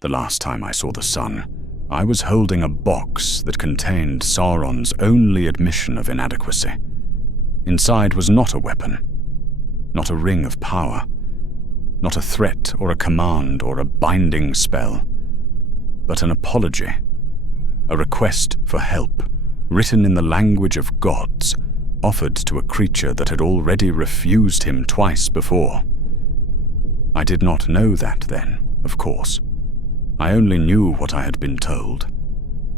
The last time I saw the sun, I was holding a box that contained Sauron's only admission of inadequacy. Inside was not a weapon, not a ring of power, not a threat or a command or a binding spell, but an apology, a request for help, written in the language of gods, offered to a creature that had already refused him twice before. I did not know that then, of course. I only knew what I had been told,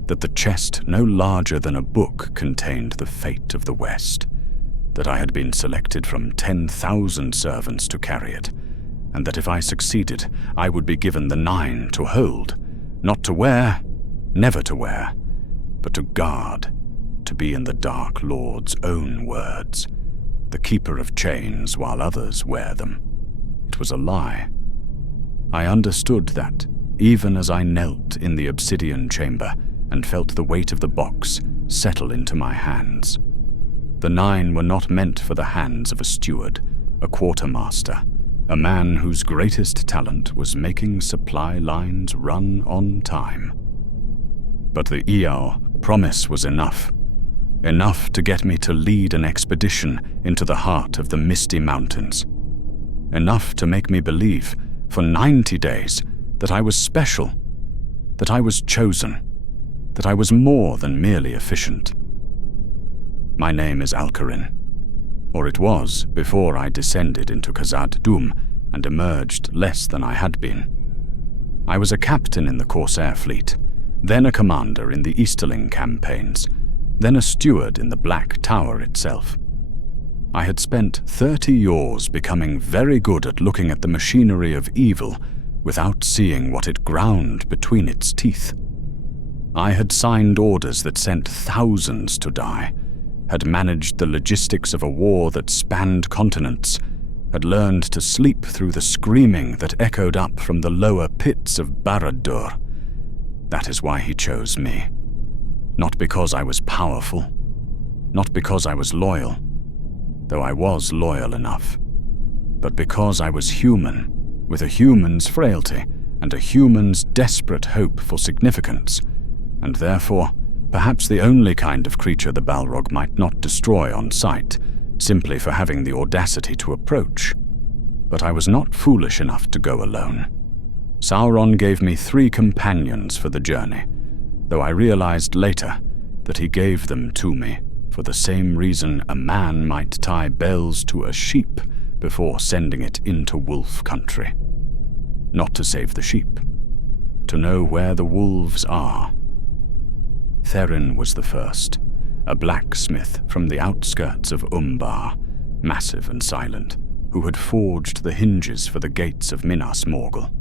that the chest no larger than a book contained the fate of the West, that I had been selected from 10,000 servants to carry it, and that if I succeeded, I would be given the 9 to hold, not to wear, never to wear, but to guard, to be in the Dark Lord's own words, the keeper of chains while others wear them. It was a lie. I understood that, even as I knelt in the obsidian chamber and felt the weight of the box settle into my hands. The 9 were not meant for the hands of a steward, a quartermaster, a man whose greatest talent was making supply lines run on time. But the Iao promise was enough to get me to lead an expedition into the heart of the Misty Mountains. Enough to make me believe, for 90 days, that I was special, that I was chosen, that I was more than merely efficient. My name is Alcarin, or it was before I descended into Khazad-dûm and emerged less than I had been. I was a captain in the Corsair fleet, then a commander in the Easterling campaigns, then a steward in the Black Tower itself. I had spent 30 years becoming very good at looking at the machinery of evil without seeing what it ground between its teeth. I had signed orders that sent thousands to die, had managed the logistics of a war that spanned continents, had learned to sleep through the screaming that echoed up from the lower pits of Barad-dûr. That is why he chose me. Not because I was powerful, not because I was loyal, though I was loyal enough, but because I was human, with a human's frailty and a human's desperate hope for significance, and therefore perhaps the only kind of creature the Balrog might not destroy on sight, simply for having the audacity to approach. But I was not foolish enough to go alone. Sauron gave me 3 companions for the journey, though I realized later that he gave them to me for the same reason a man might tie bells to a sheep before sending it into wolf country. Not to save the sheep, to know where the wolves are. Therin was the first, a blacksmith from the outskirts of Umbar, massive and silent, who had forged the hinges for the gates of Minas Morgul.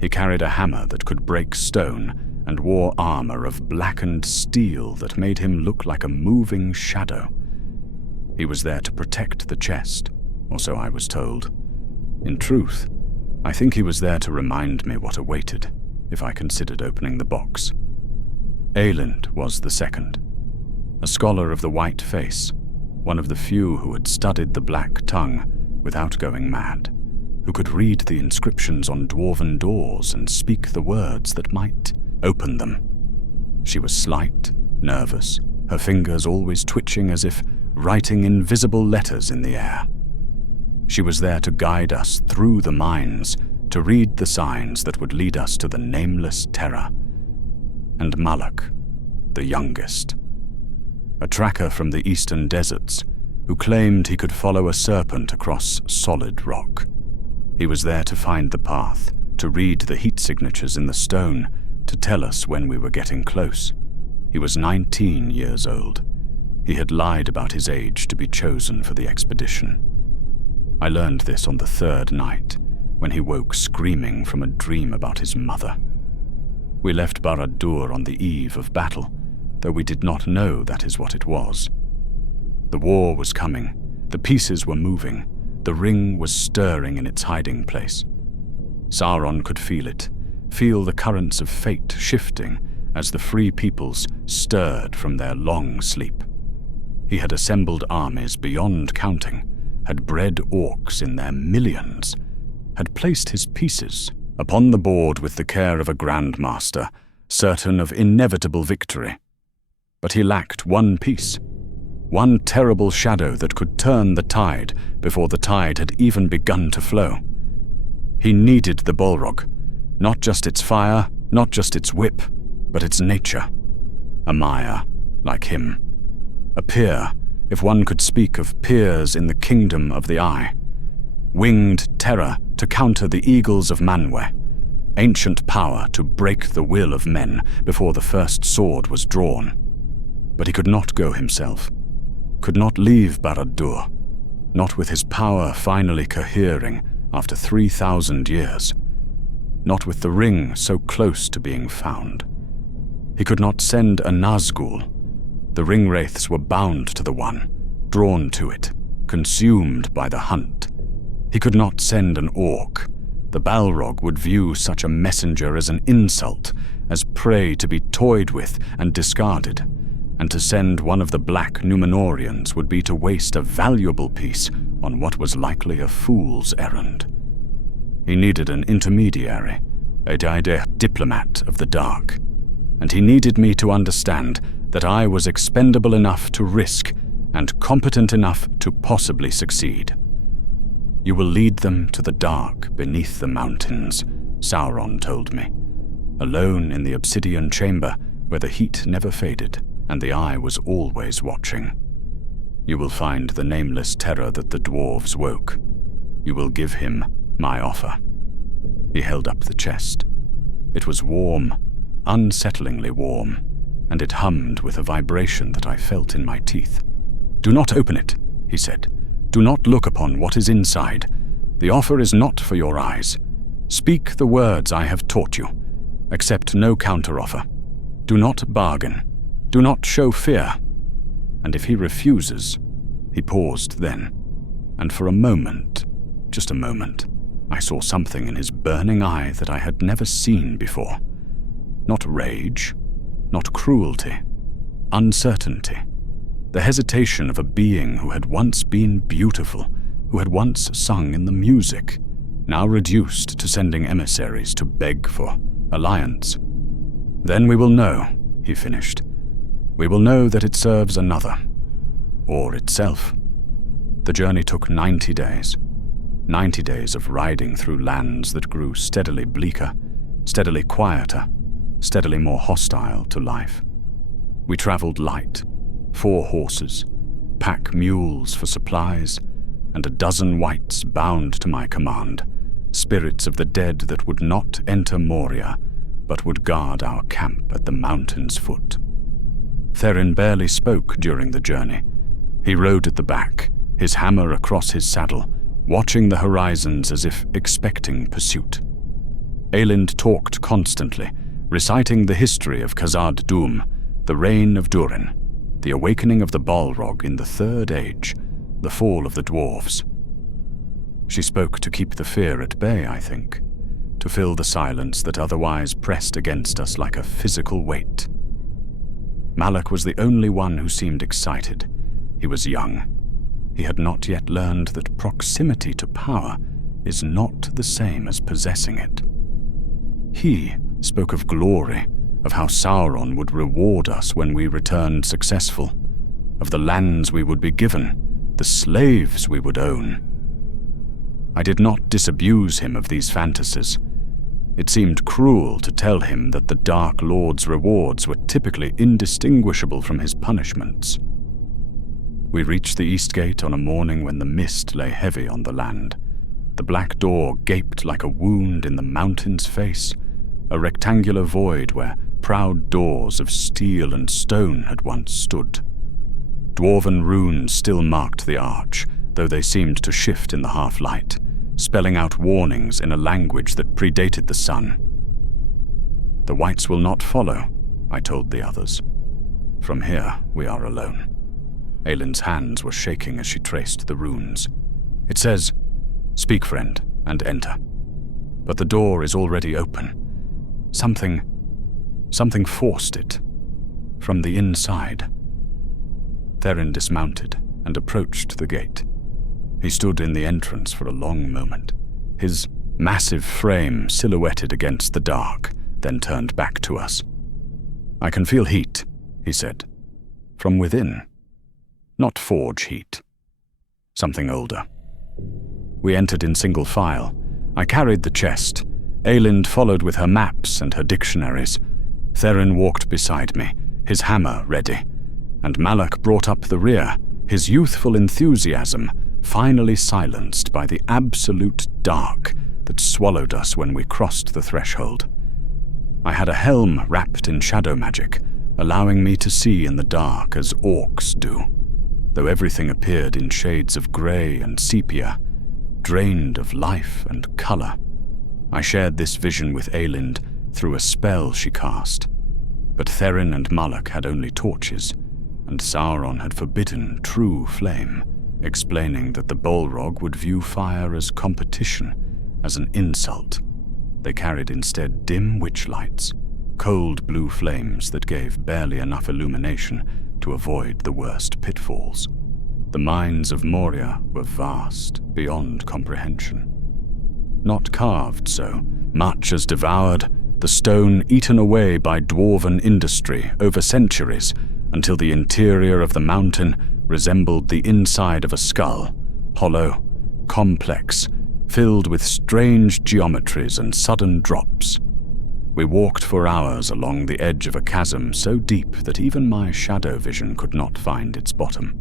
He carried a hammer that could break stone and wore armor of blackened steel that made him look like a moving shadow. He was there to protect the chest, or so I was told. In truth, I think he was there to remind me what awaited if I considered opening the box. Aelind was the second, a scholar of the white face, one of the few who had studied the black tongue without going mad, who could read the inscriptions on dwarven doors and speak the words that might open them. She was slight, nervous, her fingers always twitching as if writing invisible letters in the air. She was there to guide us through the mines, to read the signs that would lead us to the Nameless Terror. And Malak, the youngest, a tracker from the eastern deserts, who claimed he could follow a serpent across solid rock. He was there to find the path, to read the heat signatures in the stone, to tell us when we were getting close. He was 19 years old. He had lied about his age to be chosen for the expedition. I learned this on the 3rd night, when he woke screaming from a dream about his mother. We left Barad-dûr on the eve of battle, though we did not know that is what it was. The war was coming, the pieces were moving, the ring was stirring in its hiding place. Sauron could feel it, feel the currents of fate shifting as the free peoples stirred from their long sleep. He had assembled armies beyond counting, had bred orcs in their millions, had placed his pieces upon the board with the care of a grandmaster, certain of inevitable victory. But he lacked one piece, one terrible shadow that could turn the tide before the tide had even begun to flow. He needed the Balrog, not just its fire, not just its whip, but its nature. A Maia, like him. A peer, if one could speak of peers in the kingdom of the eye. Winged terror to counter the eagles of Manwë. Ancient power to break the will of men before the first sword was drawn. But he could not go himself. Could not leave Barad-dûr, not with his power finally cohering after 3,000 years, not with the ring so close to being found. He could not send a Nazgûl. The ringwraiths were bound to the one, drawn to it, consumed by the hunt. He could not send an orc. The Balrog would view such a messenger as an insult, as prey to be toyed with and discarded. And to send one of the black Númenóreans would be to waste a valuable piece on what was likely a fool's errand. He needed an intermediary, a diplomat of the dark, and he needed me to understand that I was expendable enough to risk and competent enough to possibly succeed. You will lead them to the dark beneath the mountains, Sauron told me, alone in the obsidian chamber where the heat never faded and the eye was always watching. You will find the nameless terror that the dwarves woke. You will give him my offer. He held up the chest. It was warm, unsettlingly warm, and it hummed with a vibration that I felt in my teeth. Do not open it, he said. Do not look upon what is inside. The offer is not for your eyes. Speak the words I have taught you. Accept no counteroffer. Do not bargain. Do not show fear. And if he refuses, he paused then, and for a moment, just a moment, I saw something in his burning eye that I had never seen before. Not rage, not cruelty, uncertainty. The hesitation of a being who had once been beautiful, who had once sung in the music, now reduced to sending emissaries to beg for alliance. Then we will know, he finished. We will know that it serves another, or itself. The journey took 90 days. 90 days of riding through lands that grew steadily bleaker, steadily quieter, steadily more hostile to life. We traveled light, 4 horses, pack mules for supplies, and a dozen wights bound to my command, spirits of the dead that would not enter Moria, but would guard our camp at the mountain's foot. Therin barely spoke during the journey. He rode at the back, his hammer across his saddle, watching the horizons as if expecting pursuit. Eilind talked constantly, reciting the history of Khazad-dûm, the reign of Durin, the awakening of the Balrog in the Third Age, the fall of the dwarves. She spoke to keep the fear at bay, I think, to fill the silence that otherwise pressed against us like a physical weight. Malak was the only one who seemed excited. He was young. He had not yet learned that proximity to power is not the same as possessing it. He spoke of glory, of how Sauron would reward us when we returned successful, of the lands we would be given, the slaves we would own. I did not disabuse him of these fantasies. It seemed cruel to tell him that the Dark Lord's rewards were typically indistinguishable from his punishments. We reached the East Gate on a morning when the mist lay heavy on the land. The black door gaped like a wound in the mountain's face, a rectangular void where proud doors of steel and stone had once stood. Dwarven runes still marked the arch, though they seemed to shift in the half-light, spelling out warnings in a language that predated the sun. The whites will not follow, I told the others. From here, we are alone. Eilind's hands were shaking as she traced the runes. It says, "Speak, friend, and enter." But the door is already open. Something forced it. From the inside. Therin dismounted and approached the gate. He stood in the entrance for a long moment, his massive frame silhouetted against the dark, then turned back to us. "I can feel heat," he said. "From within. Not forge heat. Something older." We entered in single file. I carried the chest. Aylind followed with her maps and her dictionaries. Therin walked beside me, his hammer ready, and Malak brought up the rear, his youthful enthusiasm finally silenced by the absolute dark that swallowed us when we crossed the threshold. I had a helm wrapped in shadow magic, allowing me to see in the dark as orcs do, though everything appeared in shades of grey and sepia, drained of life and colour. I shared this vision with Aylind through a spell she cast, but Therin and Malak had only torches, and Sauron had forbidden true flame, explaining that the Balrog would view fire as competition, as an insult. They carried instead dim witchlights, cold blue flames that gave barely enough illumination to avoid the worst pitfalls. The mines of Moria were vast, beyond comprehension. Not carved so, much as devoured, the stone eaten away by dwarven industry over centuries, until the interior of the mountain resembled the inside of a skull, hollow, complex, filled with strange geometries and sudden drops. We walked for hours along the edge of a chasm so deep that even my shadow vision could not find its bottom.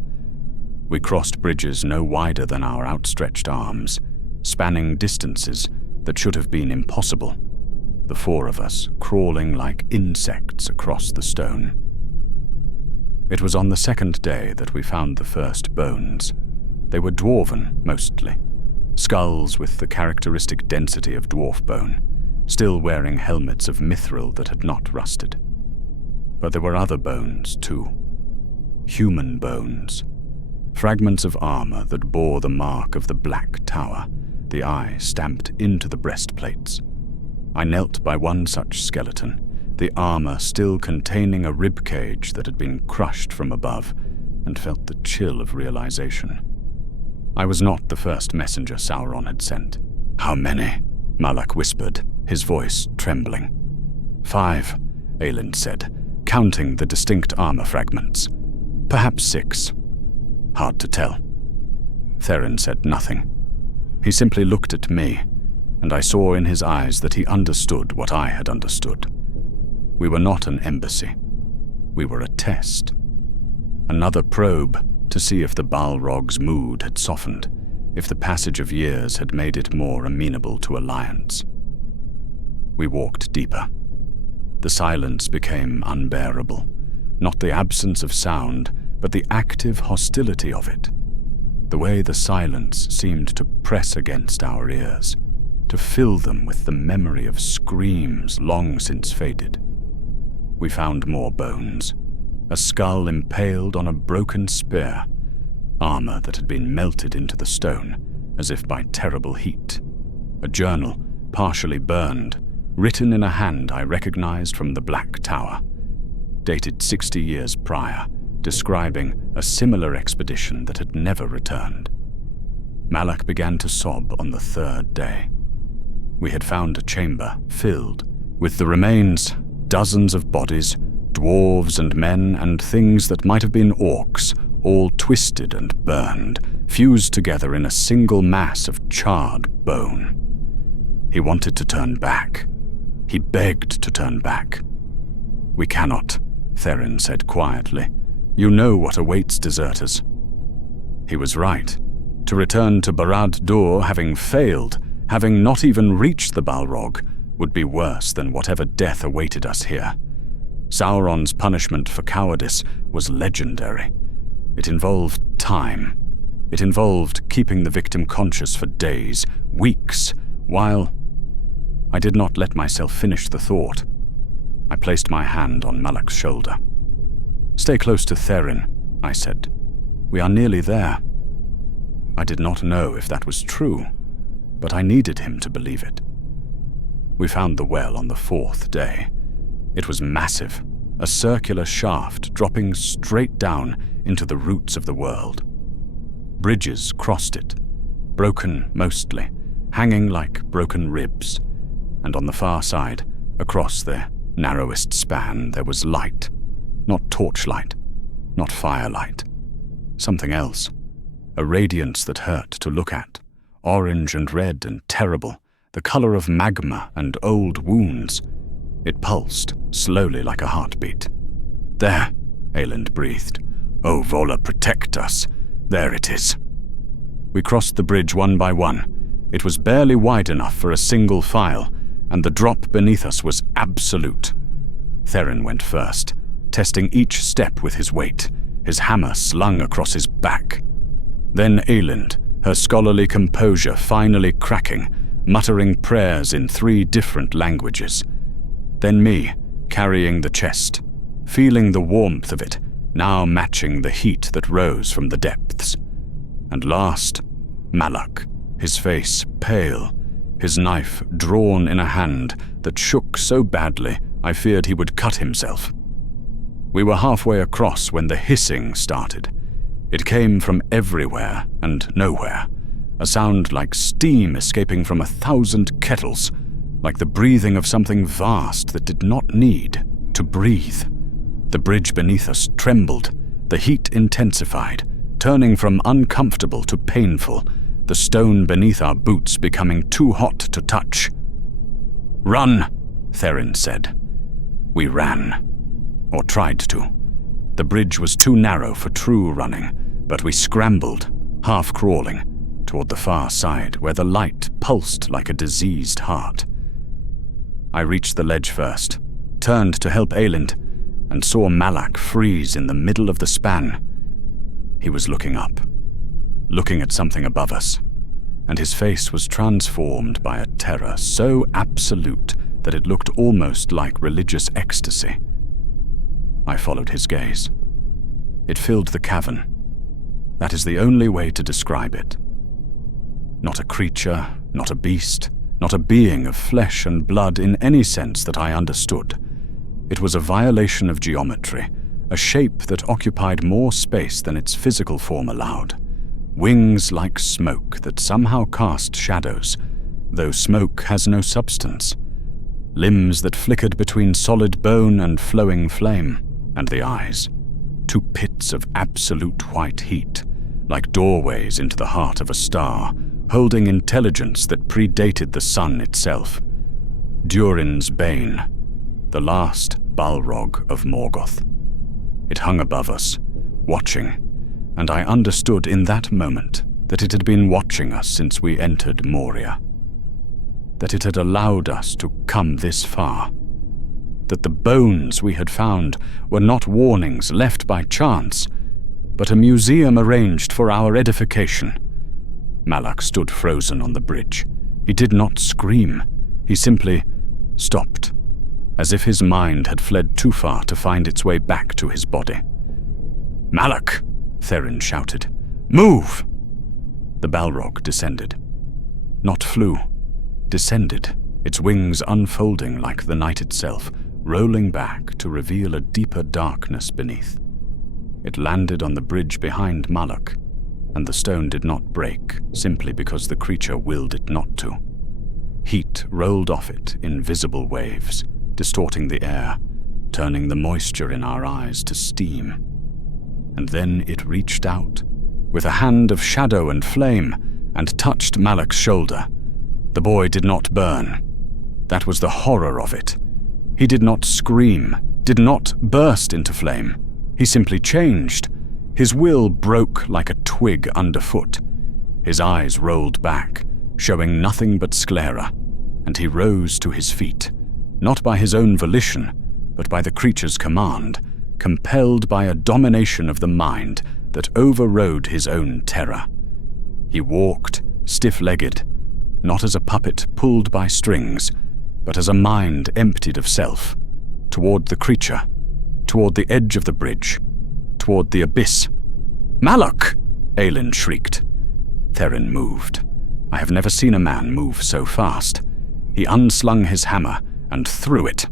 We crossed bridges no wider than our outstretched arms, spanning distances that should have been impossible, the four of us crawling like insects across the stone. It was on the second day that we found the first bones. They were dwarven, mostly, skulls with the characteristic density of dwarf bone, still wearing helmets of mithril that had not rusted. But there were other bones, too. Human bones. Fragments of armor that bore the mark of the Black Tower, the eye stamped into the breastplates. I knelt by one such skeleton, the armor still containing a ribcage that had been crushed from above, and felt the chill of realization. I was not the first messenger Sauron had sent. "How many?" Malak whispered, his voice trembling. "5, Aylind said, counting the distinct armor fragments. "Perhaps 6. "Hard to tell." Therin said nothing. He simply looked at me, and I saw in his eyes that he understood what I had understood. We were not an embassy. We were a test. Another probe to see if the Balrog's mood had softened, if the passage of years had made it more amenable to alliance. We walked deeper. The silence became unbearable, not the absence of sound, but the active hostility of it. The way the silence seemed to press against our ears, to fill them with the memory of screams long since faded. We found more bones, a skull impaled on a broken spear, armor that had been melted into the stone, as if by terrible heat, a journal, partially burned, written in a hand I recognized from the Black Tower, dated 60 years prior, describing a similar expedition that had never returned. Malak began to sob on the third day. We had found a chamber filled with the remains, dozens of bodies, dwarves and men and things that might have been orcs, all twisted and burned, fused together in a single mass of charred bone. He wanted to turn back. He begged to turn back. "We cannot," Therin said quietly. "You know what awaits deserters." He was right. To return to Barad-dûr having failed, having not even reached the Balrog, would be worse than whatever death awaited us here. Sauron's punishment for cowardice was legendary. It involved time. It involved keeping the victim conscious for days, weeks, while... I did not let myself finish the thought. I placed my hand on Malak's shoulder. "Stay close to Therin," I said. "We are nearly there." I did not know if that was true, but I needed him to believe it. We found the well on the 4th day. It was massive, a circular shaft dropping straight down into the roots of the world. Bridges crossed it, broken mostly, hanging like broken ribs, and on the far side, across the narrowest span, there was light. Not torchlight, not firelight. Something else. A radiance that hurt to look at, orange and red and terrible, the color of magma and old wounds. It pulsed, slowly like a heartbeat. "There," Ayland breathed. "Oh, Vola, protect us. There it is." We crossed the bridge one by one. It was barely wide enough for a single file, and the drop beneath us was absolute. Theron went first, testing each step with his weight, his hammer slung across his back. Then Ayland, her scholarly composure finally cracking, muttering prayers in 3 different languages. Then me, carrying the chest, feeling the warmth of it, now matching the heat that rose from the depths. And last, Malak, his face pale, his knife drawn in a hand that shook so badly I feared he would cut himself. We were halfway across when the hissing started. It came from everywhere and nowhere, a sound like steam escaping from 1,000 kettles, like the breathing of something vast that did not need to breathe. The bridge beneath us trembled, the heat intensified, turning from uncomfortable to painful, the stone beneath our boots becoming too hot to touch. "Run," Theron said. We ran. Or tried to. The bridge was too narrow for true running, but we scrambled, half crawling, toward the far side where the light pulsed like a diseased heart. I reached the ledge first, turned to help Ayland, and saw Malak freeze in the middle of the span. He was looking up, looking at something above us, and his face was transformed by a terror so absolute that it looked almost like religious ecstasy. I followed his gaze. It filled the cavern. That is the only way to describe it. Not a creature, not a beast, not a being of flesh and blood in any sense that I understood. It was a violation of geometry, a shape that occupied more space than its physical form allowed. Wings like smoke that somehow cast shadows, though smoke has no substance. Limbs that flickered between solid bone and flowing flame, and the eyes. 2 pits of absolute white heat, like doorways into the heart of a star, holding intelligence that predated the sun itself. Durin's bane, the last Balrog of Morgoth. It hung above us, watching, and I understood in that moment that it had been watching us since we entered Moria. That it had allowed us to come this far. That the bones we had found were not warnings left by chance, but a museum arranged for our edification. Malak stood frozen on the bridge. He did not scream. He simply stopped, as if his mind had fled too far to find its way back to his body. "Malak!" Theron shouted. "Move!" The Balrog descended. Not flew. Descended, its wings unfolding like the night itself, rolling back to reveal a deeper darkness beneath. It landed on the bridge behind Malak, and the stone did not break simply because the creature willed it not to. Heat rolled off it in visible waves, distorting the air, turning the moisture in our eyes to steam. And then it reached out, with a hand of shadow and flame, and touched Malak's shoulder. The boy did not burn. That was the horror of it. He did not scream, did not burst into flame. He simply changed. His will broke like a twig underfoot. His eyes rolled back, showing nothing but sclera, and he rose to his feet, not by his own volition, but by the creature's command, compelled by a domination of the mind that overrode his own terror. He walked, stiff-legged, not as a puppet pulled by strings, but as a mind emptied of self, toward the creature, toward the edge of the bridge, toward the abyss. "Malak!" Ayland shrieked. Theron moved. I have never seen a man move so fast. He unslung his hammer and threw it.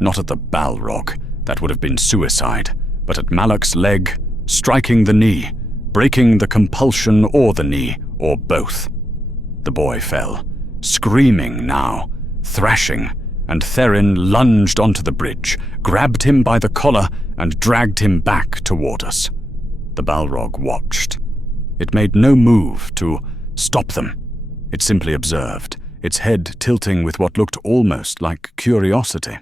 Not at the Balrog, that would have been suicide, but at Malak's leg, striking the knee, breaking the compulsion or the knee, or both. The boy fell, screaming now, thrashing, and Therin lunged onto the bridge, grabbed him by the collar, and dragged him back toward us. The Balrog watched. It made no move to stop them. It simply observed, its head tilting with what looked almost like curiosity.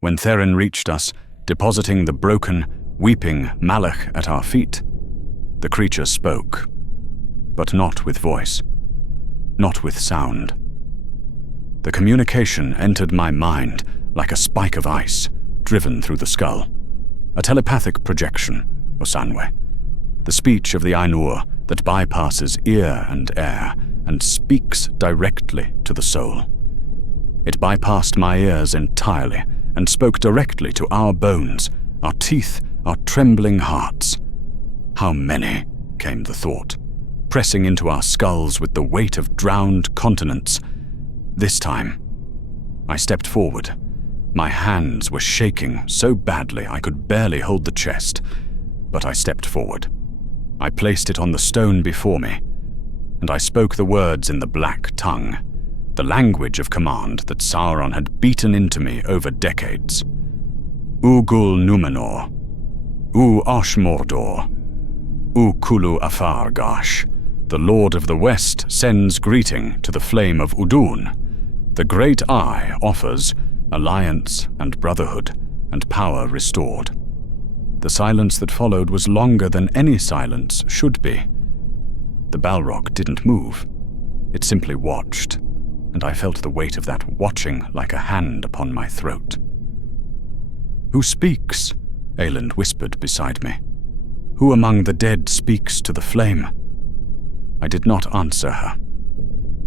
When Therin reached us, depositing the broken, weeping Malach at our feet, the creature spoke, but not with voice, not with sound. The communication entered my mind like a spike of ice driven through the skull, a telepathic projection, Osanwe, the speech of the Ainur that bypasses ear and air and speaks directly to the soul. It bypassed my ears entirely and spoke directly to our bones, our teeth, our trembling hearts. How many, came the thought, pressing into our skulls with the weight of drowned continents. This time, I stepped forward. My hands were shaking so badly I could barely hold the chest, but I stepped forward. I placed it on the stone before me, and I spoke the words in the black tongue, the language of command that Sauron had beaten into me over decades. Ugul Numenor, U Ashmordor, U Kulu Afar Gash, the Lord of the West sends greeting to the Flame of Udûn. The Great Eye offers alliance and brotherhood and power restored. The silence that followed was longer than any silence should be. The Balrog didn't move. It simply watched, and I felt the weight of that watching like a hand upon my throat. "Who speaks?" Aelend whispered beside me. "Who among the dead speaks to the flame?" I did not answer her.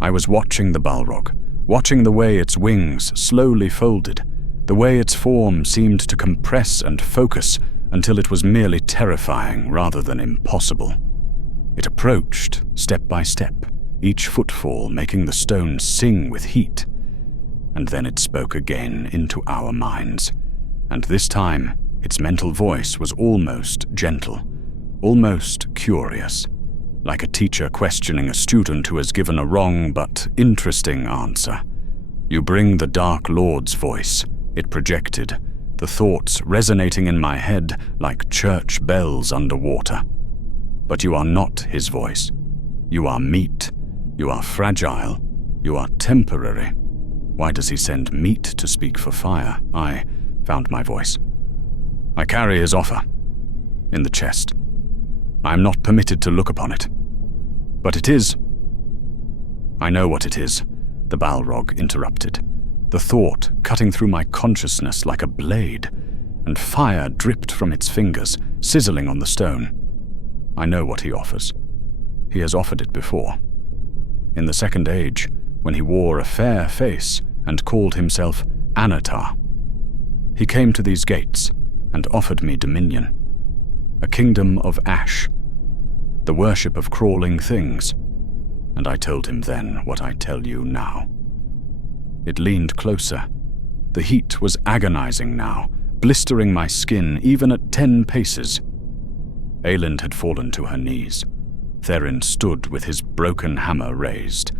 I was watching the Balrog, watching the way its wings slowly folded, the way its form seemed to compress and focus until it was merely terrifying rather than impossible. It approached, step by step, each footfall making the stones sing with heat. And then it spoke again into our minds, and this time its mental voice was almost gentle, almost curious, like a teacher questioning a student who has given a wrong but interesting answer. "You bring the Dark Lord's voice," it projected, the thoughts resonating in my head like church bells underwater. "But you are not his voice. You are meat. You are fragile. You are temporary. Why does he send meat to speak for fire?" I found my voice. "I carry his offer. In the chest. I am not permitted to look upon it. But it is." "I know what it is," the Balrog interrupted, the thought cutting through my consciousness like a blade, and fire dripped from its fingers, sizzling on the stone. "I know what he offers. He has offered it before. In the Second Age, when he wore a fair face and called himself Anatar. He came to these gates and offered me dominion. A kingdom of ash, the worship of crawling things, and I told him then what I tell you now." It leaned closer. The heat was agonizing now, blistering my skin even at 10 paces. Aelend had fallen to her knees. Therin stood with his broken hammer raised,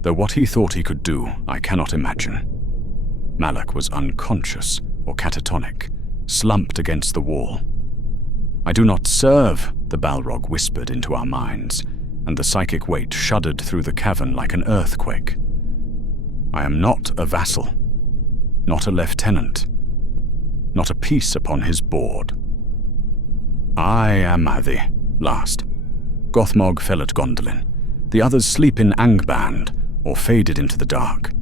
though what he thought he could do, I cannot imagine. Malach was unconscious or catatonic, slumped against the wall. "I do not serve," the Balrog whispered into our minds, and the psychic weight shuddered through the cavern like an earthquake. "I am not a vassal, not a lieutenant, not a piece upon his board. I am the last. Gothmog fell at Gondolin. The others sleep in Angband or faded into the dark.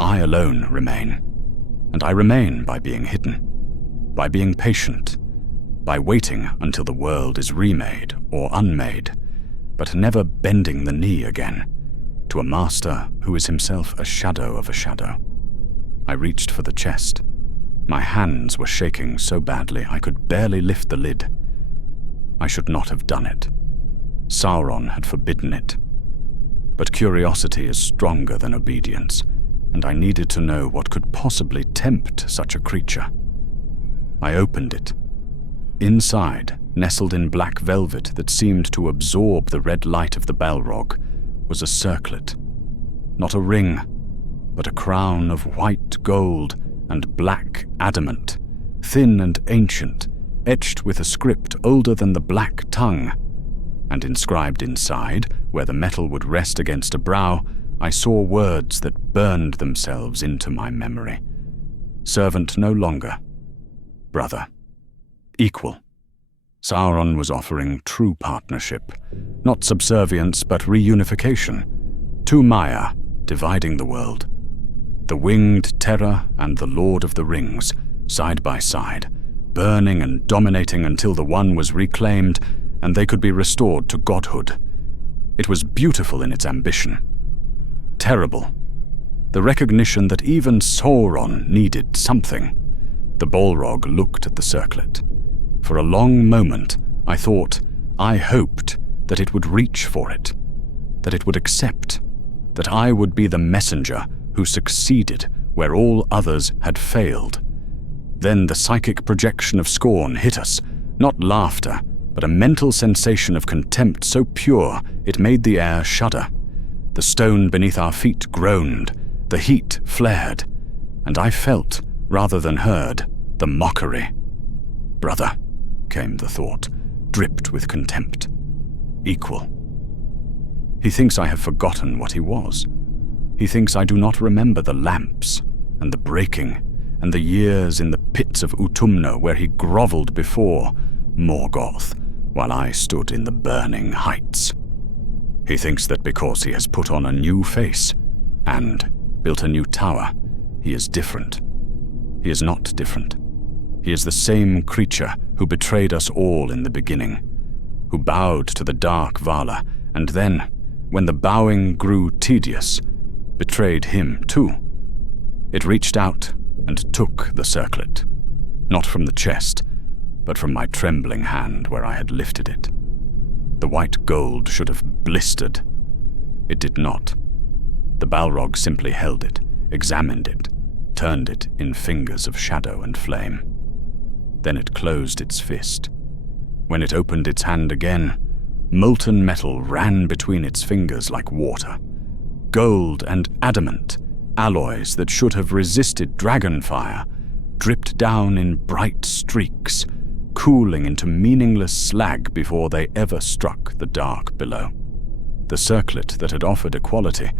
I alone remain. And I remain by being hidden, by being patient, by waiting until the world is remade or unmade, but never bending the knee again to a master who is himself a shadow of a shadow." I reached for the chest. My hands were shaking so badly I could barely lift the lid. I should not have done it. Sauron had forbidden it. But curiosity is stronger than obedience, and I needed to know what could possibly tempt such a creature. I opened it. Inside, nestled in black velvet that seemed to absorb the red light of the Balrog, was a circlet, not a ring, but a crown of white gold and black adamant, thin and ancient, etched with a script older than the Black Tongue. And inscribed inside, where the metal would rest against a brow, I saw words that burned themselves into my memory. Servant no longer. Brother. Equal. Sauron was offering true partnership, not subservience but reunification. Two Maia, dividing the world. The winged terror and the Lord of the Rings, side by side, burning and dominating until the one was reclaimed and they could be restored to godhood. It was beautiful in its ambition. Terrible. The recognition that even Sauron needed something. The Balrog looked at the circlet. For a long moment, I hoped that it would reach for it, that it would accept, that I would be the messenger who succeeded where all others had failed. Then the psychic projection of scorn hit us, not laughter, but a mental sensation of contempt so pure it made the air shudder. The stone beneath our feet groaned, the heat flared, and I felt, rather than heard, the mockery. Brother, came the thought, dripped with contempt. Equal. He thinks I have forgotten what he was. He thinks I do not remember the lamps, and the breaking, and the years in the pits of Utumno where he grovelled before Morgoth, while I stood in the burning heights. He thinks that because he has put on a new face, and built a new tower, he is different. He is not different. He is the same creature who betrayed us all in the beginning, who bowed to the dark Vala, and then, when the bowing grew tedious, betrayed him too. It reached out and took the circlet, not from the chest, but from my trembling hand where I had lifted it. The white gold should have blistered. It did not. The Balrog simply held it, examined it, turned it in fingers of shadow and flame. Then it closed its fist. When it opened its hand again, molten metal ran between its fingers like water. Gold and adamant, alloys that should have resisted dragonfire, dripped down in bright streaks, cooling into meaningless slag before they ever struck the dark below. The circlet that had offered equality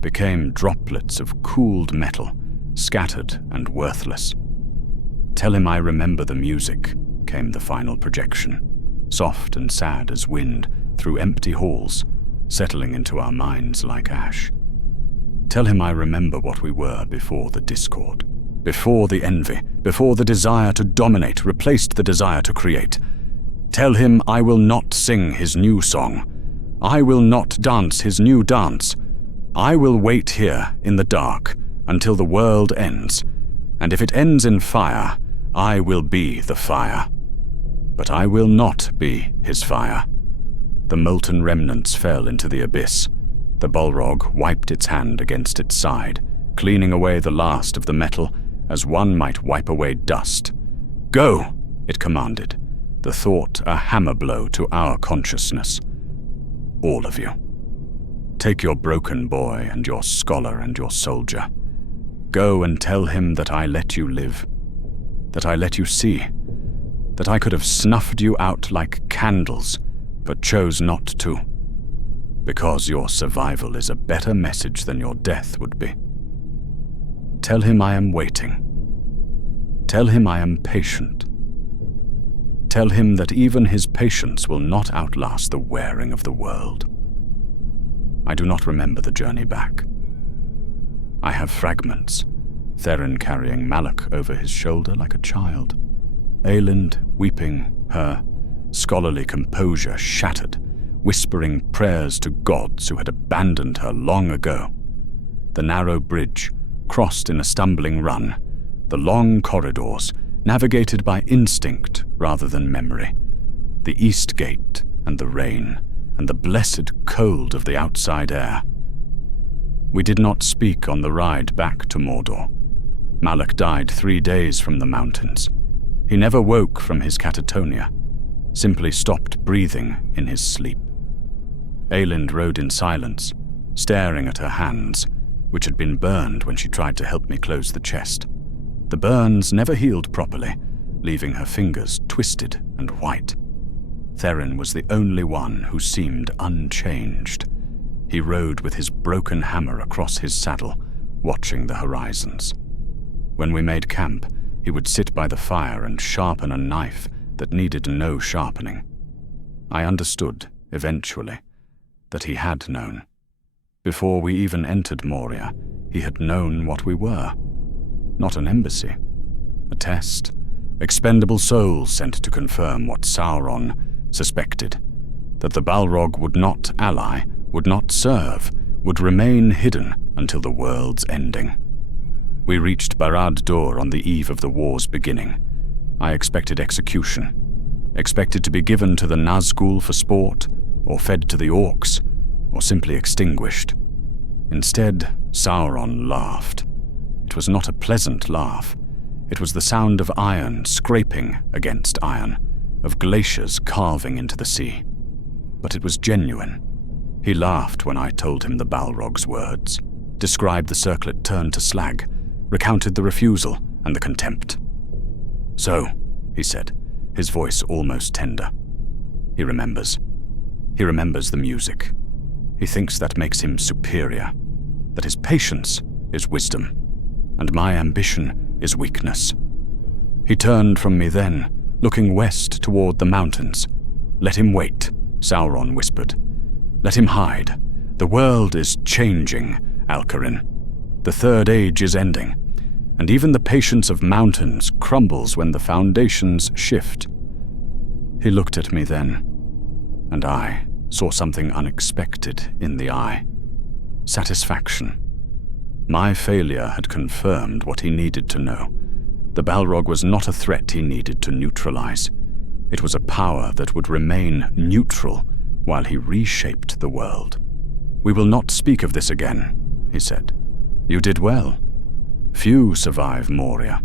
became droplets of cooled metal, scattered and worthless. Tell him I remember the music, came the final projection, soft and sad as wind through empty halls, settling into our minds like ash. Tell him I remember what we were before the discord, before the envy, before the desire to dominate replaced the desire to create. Tell him I will not sing his new song. I will not dance his new dance. I will wait here in the dark until the world ends, and if it ends in fire, I will be the fire. But I will not be his fire. The molten remnants fell into the abyss. The Balrog wiped its hand against its side, cleaning away the last of the metal as one might wipe away dust. Go, it commanded, the thought a hammer blow to our consciousness. All of you. Take your broken boy and your scholar and your soldier. Go and tell him that I let you live, that I let you see, that I could have snuffed you out like candles, but chose not to, because your survival is a better message than your death would be. Tell him I am waiting. Tell him I am patient. Tell him that even his patience will not outlast the wearing of the world. I do not remember the journey back. I have fragments, Therin carrying Malak over his shoulder like a child, Aelind weeping, her scholarly composure shattered, whispering prayers to gods who had abandoned her long ago. The narrow bridge, crossed in a stumbling run, the long corridors, navigated by instinct rather than memory, the east gate and the rain, and the blessed cold of the outside air. We did not speak on the ride back to Mordor. Malak died 3 days from the mountains. He never woke from his catatonia, simply stopped breathing in his sleep. Aelind rode in silence, staring at her hands, which had been burned when she tried to help me close the chest. The burns never healed properly, leaving her fingers twisted and white. Theron was the only one who seemed unchanged. He rode with his broken hammer across his saddle, watching the horizons. When we made camp, he would sit by the fire and sharpen a knife that needed no sharpening. I understood, eventually, that he had known. Before we even entered Moria, he had known what we were. Not an embassy. A test. Expendable souls sent to confirm what Sauron suspected, that the Balrog would not ally, would not serve, would remain hidden until the world's ending. We reached Barad-dûr on the eve of the war's beginning. I expected execution. Expected to be given to the Nazgûl for sport, or fed to the orcs, or simply extinguished. Instead, Sauron laughed. It was not a pleasant laugh. It was the sound of iron scraping against iron, of glaciers carving into the sea. But it was genuine. He laughed when I told him the Balrog's words, described the circlet turned to slag, recounted the refusal and the contempt. "So," he said, his voice almost tender. He remembers. He remembers the music. He thinks that makes him superior, that his patience is wisdom, and my ambition is weakness. He turned from me then, looking west toward the mountains. "Let him wait," Sauron whispered. "Let him hide. The world is changing, Alcarin. The Third Age is ending, and even the patience of mountains crumbles when the foundations shift." He looked at me then, and I saw something unexpected in the eye. Satisfaction. My failure had confirmed what he needed to know. The Balrog was not a threat he needed to neutralize. It was a power that would remain neutral while he reshaped the world. "We will not speak of this again," he said. "You did well. Few survive Moria.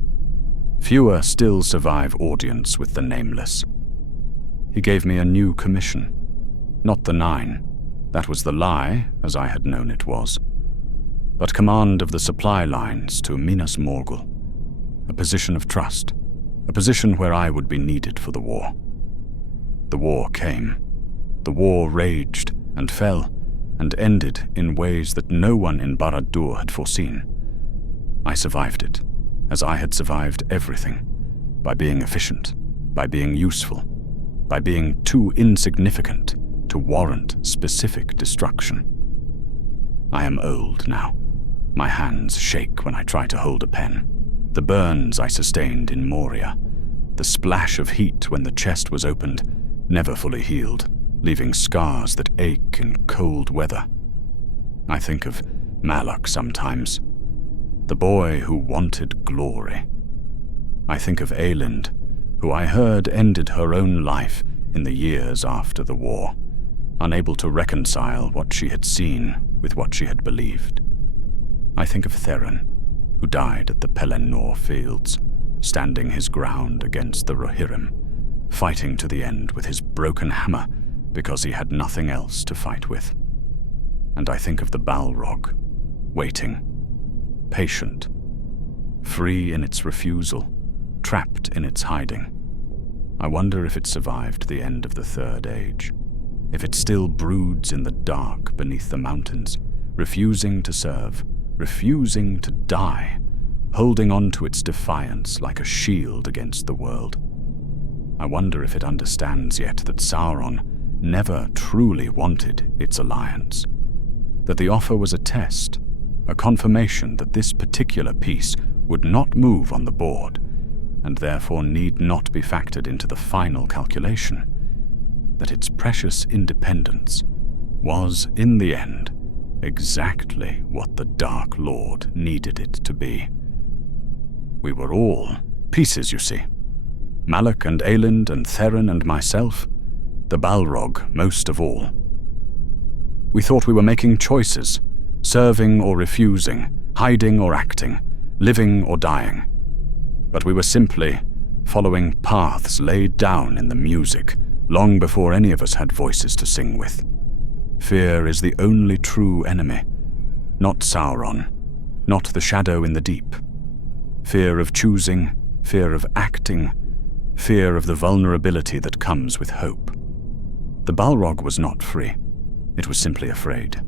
Fewer still survive audience with the Nameless." He gave me a new commission. Not the 9. That was the lie, as I had known it was. But command of the supply lines to Minas Morgul. A position of trust. A position where I would be needed for the war. The war came. The war raged and fell and ended in ways that no one in Barad-dûr had foreseen. I survived it, as I had survived everything, by being efficient, by being useful, by being too insignificant to warrant specific destruction. I am old now. My hands shake when I try to hold a pen. The burns I sustained in Moria, the splash of heat when the chest was opened, never fully healed, leaving scars that ache in cold weather. I think of Malak sometimes, the boy who wanted glory. I think of Aelind, who I heard ended her own life in the years after the war, unable to reconcile what she had seen with what she had believed. I think of Theron, who died at the Pelennor fields, standing his ground against the Rohirrim, fighting to the end with his broken hammer because he had nothing else to fight with. And I think of the Balrog, waiting, patient, free in its refusal, trapped in its hiding. I wonder if it survived the end of the Third Age, if it still broods in the dark beneath the mountains, refusing to serve, refusing to die, holding on to its defiance like a shield against the world. I wonder if it understands yet that Sauron never truly wanted its alliance, that the offer was a test, a confirmation that this particular piece would not move on the board, and therefore need not be factored into the final calculation, that its precious independence was, in the end, exactly what the Dark Lord needed it to be. We were all pieces, you see. Malak and Aelind and Theron and myself, the Balrog most of all. We thought we were making choices, serving or refusing, hiding or acting, living or dying. But we were simply following paths laid down in the music long before any of us had voices to sing with. Fear is the only true enemy, not Sauron, not the shadow in the deep. Fear of choosing, fear of acting, fear of the vulnerability that comes with hope. The Balrog was not free. It was simply afraid.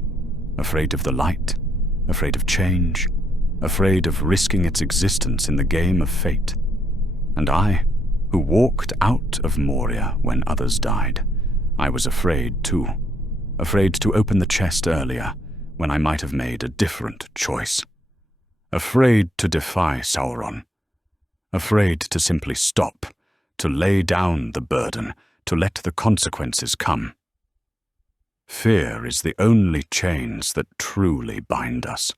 Afraid of the light, afraid of change, afraid of risking its existence in the game of fate. And I, who walked out of Moria when others died, I was afraid too. Afraid to open the chest earlier, when I might have made a different choice. Afraid to defy Sauron. Afraid to simply stop, to lay down the burden, to let the consequences come. Fear is the only chains that truly bind us.